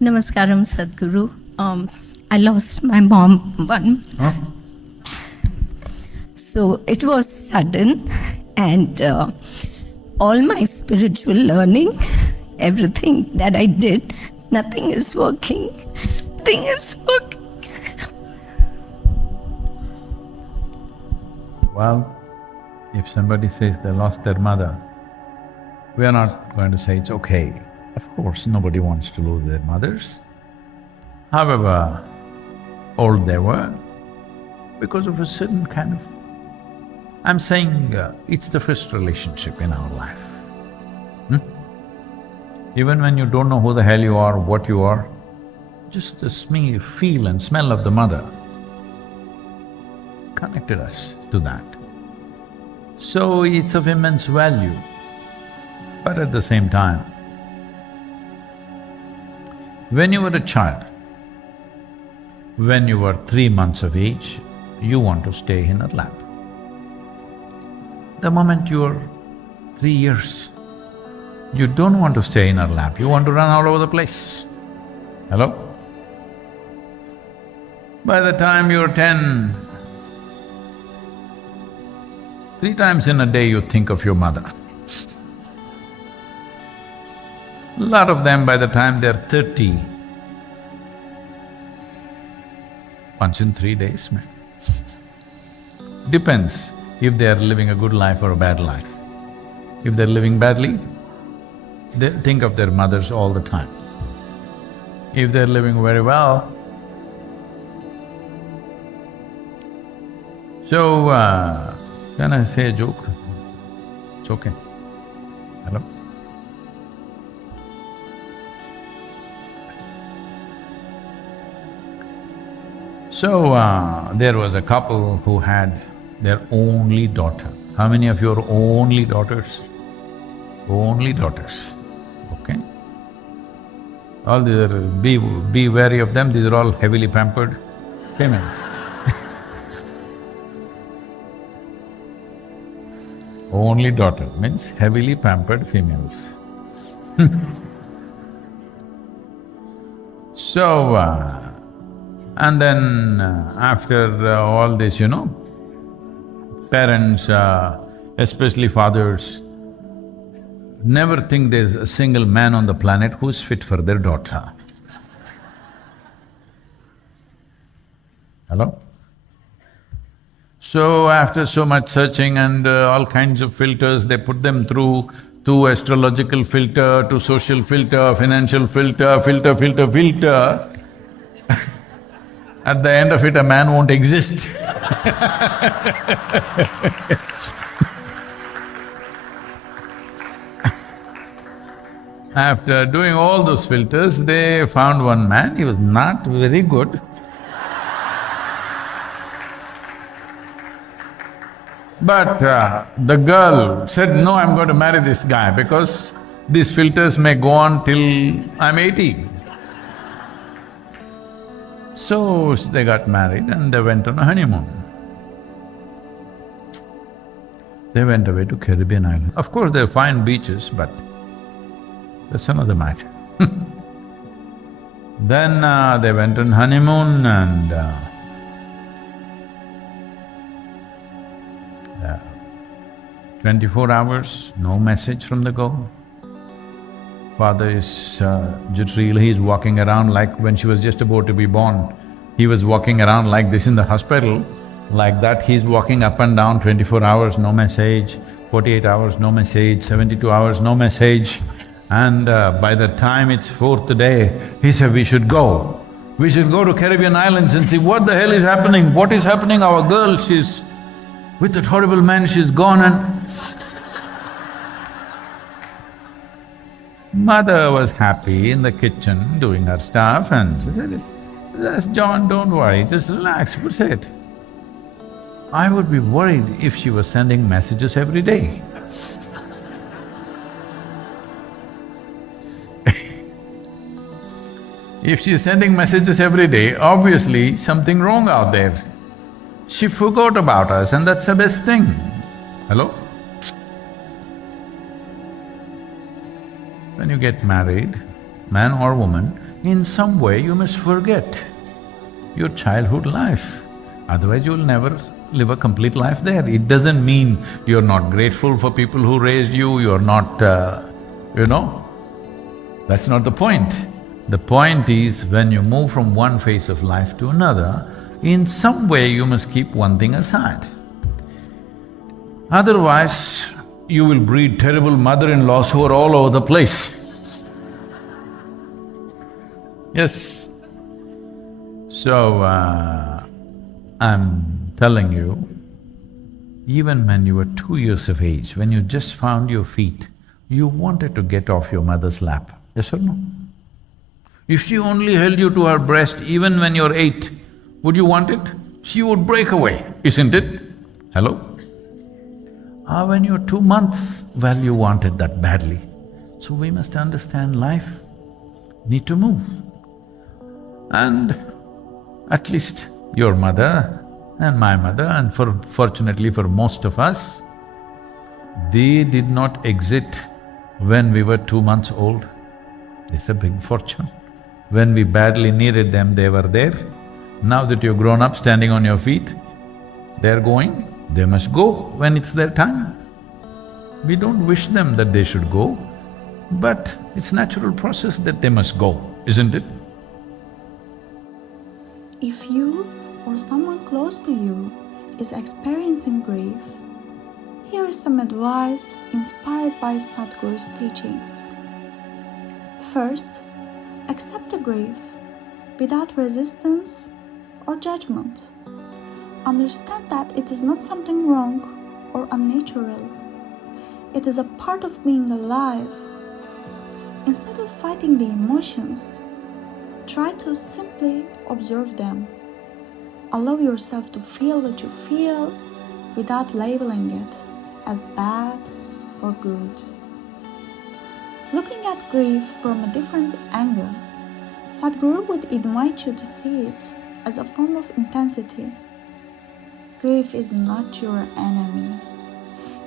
Namaskaram, Sadhguru. I lost my mom once. Huh? So it was sudden, and all my spiritual learning, everything that I did, nothing is working. Nothing is working. Well, if somebody says they lost their mother, we are not going to say it's okay. Of course, nobody wants to lose their mothers. However old they were, because of a certain kind of… I'm saying it's the first relationship in our life. Even when you don't know who the hell you are, what you are, just the feel and smell of the mother connected us to that. So it's of immense value. But at the same time, when you were a child, when you were 3 months of age, you want to stay in her lap. The moment you're 3 years, you don't want to stay in her lap, you want to run all over the place. Hello? By the time you're 10, 3 times in a day you think of your mother. A lot of them by the time they're 30, once in 3 days, man. Depends if they are living a good life or a bad life. If they're living badly, they think of their mothers all the time. If they're living very well, so, can I say a joke? It's okay. Hello? So, there was a couple who had their only daughter. How many of you are only daughters? Only daughters, okay? All these are… be wary of them, these are all heavily pampered females. Only daughter means heavily pampered females. So, and then after all this, parents, especially fathers, never think there's a single man on the planet who's fit for their daughter. Hello? So after so much searching and all kinds of filters, they put them through to astrological filter, to social filter, financial filter, filter. At the end of it, a man won't exist. After doing all those filters, they found one man, he was not very good. But the girl said, no, I'm going to marry this guy because these filters may go on till I'm 80. So they got married and they went on a honeymoon. They went away to Caribbean island. Of course, there are fine beaches, but that's another matter. Then they went on honeymoon and 24 hours, no message from the girl. Father is jittery, he's walking around like when she was just about to be born. He was walking around like this in the hospital, like that he's walking up and down 24 hours, no message, 48 hours, no message, 72 hours, no message. And by the time it's 4th day, he said, we should go. We should go to Caribbean islands and see what the hell is happening, what is happening. Our girl, she's with that horrible man, she's gone and… Mother was happy in the kitchen doing her stuff and she said, John, don't worry, just relax, what's it? I would be worried if she was sending messages every day. If she's sending messages every day, obviously something wrong out there. She forgot about us and that's the best thing. Hello? When you get married, man or woman, in some way you must forget your childhood life. Otherwise you'll never live a complete life there. It doesn't mean you're not grateful for people who raised you, you're not, that's not the point. The point is, when you move from one phase of life to another, in some way you must keep one thing aside. Otherwise, you will breed terrible mother-in-laws who are all over the place. Yes. So, I'm telling you, even when you were 2 years of age, when you just found your feet, you wanted to get off your mother's lap, yes or no? If she only held you to her breast even when you're 8, would you want it? She would break away, isn't it? Hello? When you're 2 months, well, you wanted that badly. So we must understand life, need to move. And at least your mother and my mother, and fortunately for most of us, they did not exit when we were 2 months old. It's a big fortune. When we badly needed them, they were there. Now that you're grown up, standing on your feet, they're going, they must go when it's their time. We don't wish them that they should go, but it's natural process that they must go, isn't it? If you or someone close to you is experiencing grief, here is some advice inspired by Sadhguru's teachings. First, accept the grief without resistance or judgment. Understand that it is not something wrong or unnatural. It is a part of being alive. Instead of fighting the emotions, try to simply observe them. Allow yourself to feel what you feel without labeling it as bad or good. Looking at grief from a different angle, Sadhguru would invite you to see it as a form of intensity. Grief is not your enemy.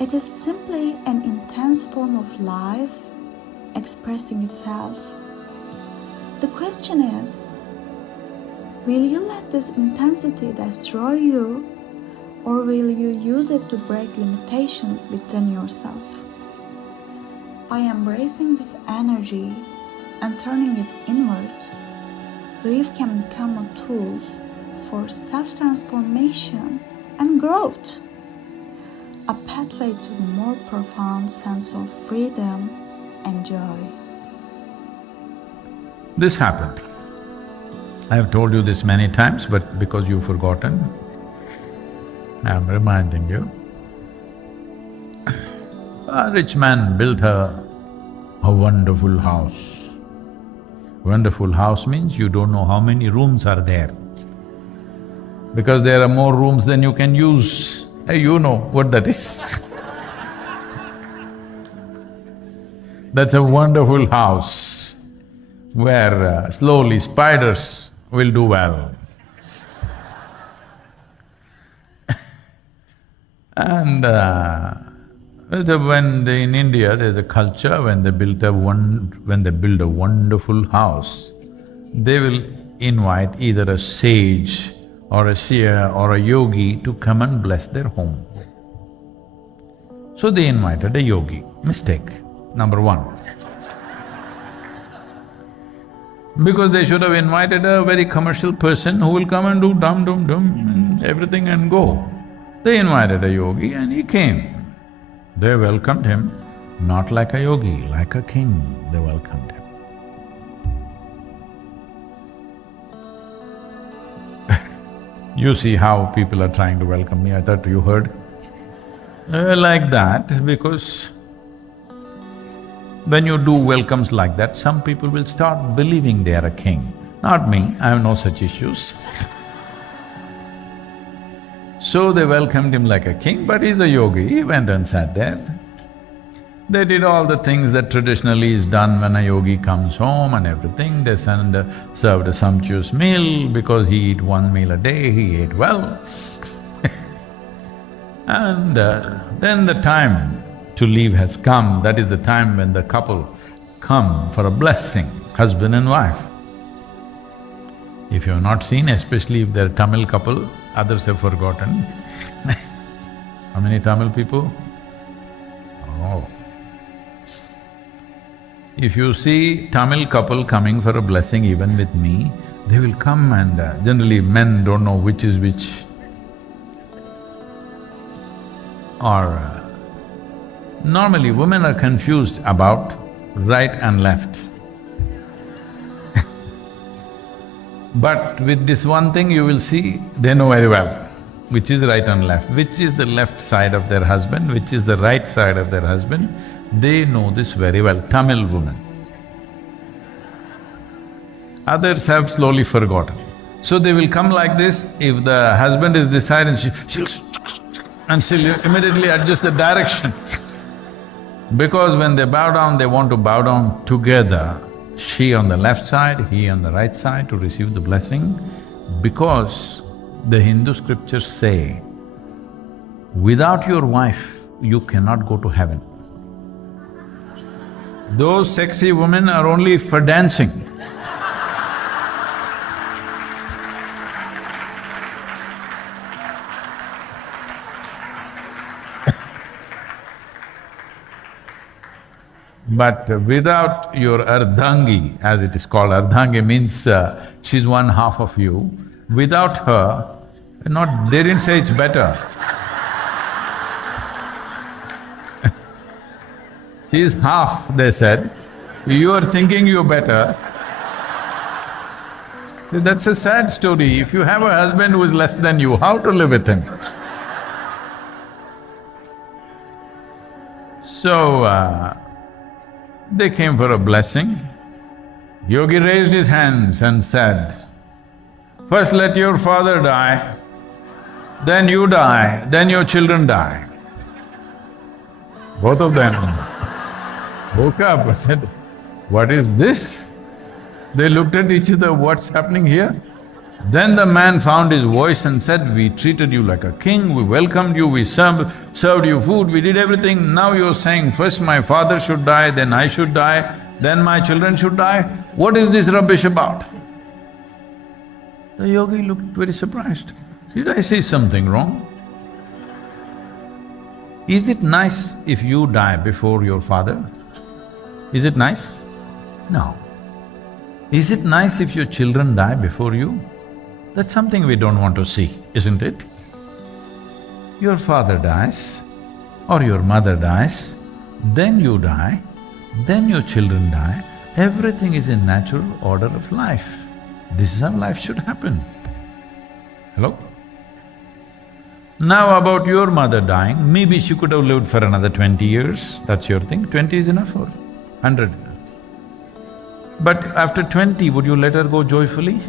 It is simply an intense form of life expressing itself. The question is, will you let this intensity destroy you, or will you use it to break limitations within yourself? By embracing this energy and turning it inward, grief can become a tool for self-transformation and growth, a pathway to a more profound sense of freedom and joy. This happened. I have told you this many times, but because you've forgotten, I'm reminding you. A rich man built a wonderful house. Wonderful house means you don't know how many rooms are there, because there are more rooms than you can use. Hey, you know what that is. That's a wonderful house where slowly spiders will do well. And in India, there's a culture, when they build a wonderful house, they will invite either a sage or a seer or a yogi to come and bless their home. So they invited a yogi. Mistake, number one. Because they should have invited a very commercial person who will come and do dum-dum-dum and everything and go. They invited a yogi and he came. They welcomed him not like a yogi, like a king, they welcomed him. You see how people are trying to welcome me, I thought you heard. Like that, because when you do welcomes like that, some people will start believing they are a king. Not me, I have no such issues. So they welcomed him like a king, but he's a yogi, he went and sat there. They did all the things that traditionally is done when a yogi comes home and everything. They served a sumptuous meal, because he eat 1 meal a day, he ate well. And then the time to leave has come. That is the time when the couple come for a blessing. husband and wife. If you have not seen, especially if they're Tamil couple, others have forgotten. How many Tamil people? Oh. If you see Tamil couple coming for a blessing even with me, they will come and generally men don't know which is which. Or normally women are confused about right and left. But with this one thing you will see, they know very well which is right and left, which is the left side of their husband, which is the right side of their husband. They know this very well, Tamil women. Others have slowly forgotten. So they will come like this, if the husband is this side and she'll immediately adjust the direction. Because when they bow down, they want to bow down together, she on the left side, he on the right side to receive the blessing, because the Hindu scriptures say, without your wife, you cannot go to heaven. Those sexy women are only for dancing. But without your ardhangi, as it is called, ardhangi means she's one half of you, without her, they didn't say it's better. She's half, they said, you are thinking you're better. That's a sad story. If you have a husband who is less than you, how to live with him? So, they came for a blessing. Yogi raised his hands and said, first let your father die, then you die, then your children die. Both of them woke up and said, what is this? They looked at each other, what's happening here? Then the man found his voice and said, we treated you like a king, we welcomed you, we served you food, we did everything. Now you're saying, first my father should die, then I should die, then my children should die. What is this rubbish about? The yogi looked very surprised. Did I say something wrong? Is it nice if you die before your father? Is it nice? No. Is it nice if your children die before you? That's something we don't want to see, isn't it? Your father dies or your mother dies, then you die, then your children die. Everything is in natural order of life. This is how life should happen. Hello? Now about your mother dying, maybe she could have lived for another 20 years, that's your thing. 20 is enough or 100? But after 20, would you let her go joyfully?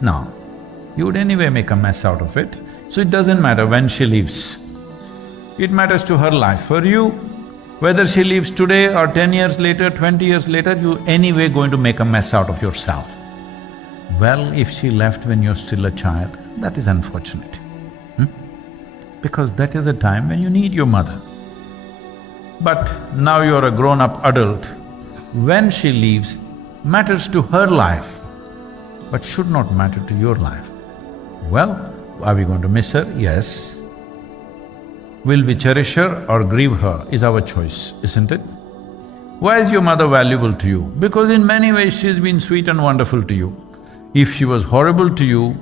No. You would anyway make a mess out of it. So it doesn't matter when she leaves. It matters to her life. For you, whether she leaves today or 10 years later, 20 years later, you anyway going to make a mess out of yourself. Well, if she left when you're still a child, that is unfortunate. Because that is a time when you need your mother. But now you're a grown-up adult, when she leaves, matters to her life, but should not matter to your life. Well, are we going to miss her? Yes. Will we cherish her or grieve her is our choice, isn't it? Why is your mother valuable to you? Because in many ways she's been sweet and wonderful to you. If she was horrible to you,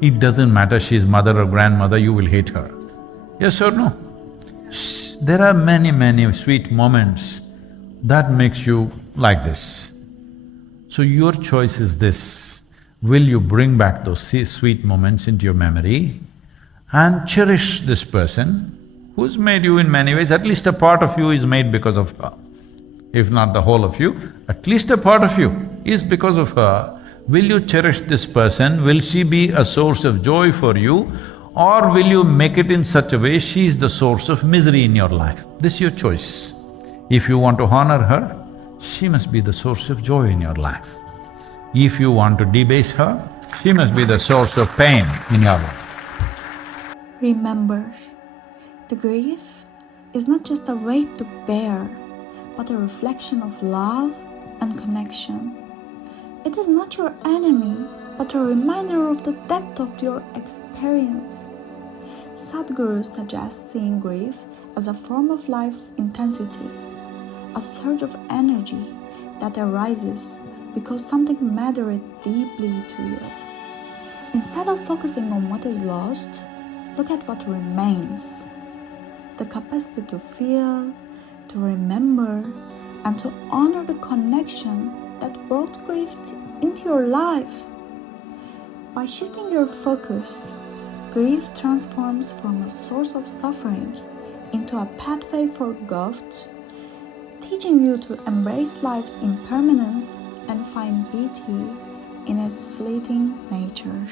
it doesn't matter she's mother or grandmother, you will hate her. Yes or no? There are many sweet moments that makes you like this. So your choice is this, will you bring back those sweet moments into your memory and cherish this person who's made you in many ways, at least a part of you is made because of her. If not the whole of you, at least a part of you is because of her. Will you cherish this person? Will she be a source of joy for you? Or will you make it in such a way she is the source of misery in your life? This is your choice. If you want to honor her, she must be the source of joy in your life. If you want to debase her, she must be the source of pain in your life. Remember, the grief is not just a weight to bear, but a reflection of love, and connection. It is not your enemy, but a reminder of the depth of your experience. Sadhguru suggests seeing grief as a form of life's intensity, a surge of energy that arises because something mattered deeply to you. Instead of focusing on what is lost, look at what remains. The capacity to feel, to remember, and to honor the connection that brought grief into your life. By shifting your focus, grief transforms from a source of suffering into a pathway for growth, teaching you to embrace life's impermanence and find beauty in its fleeting nature.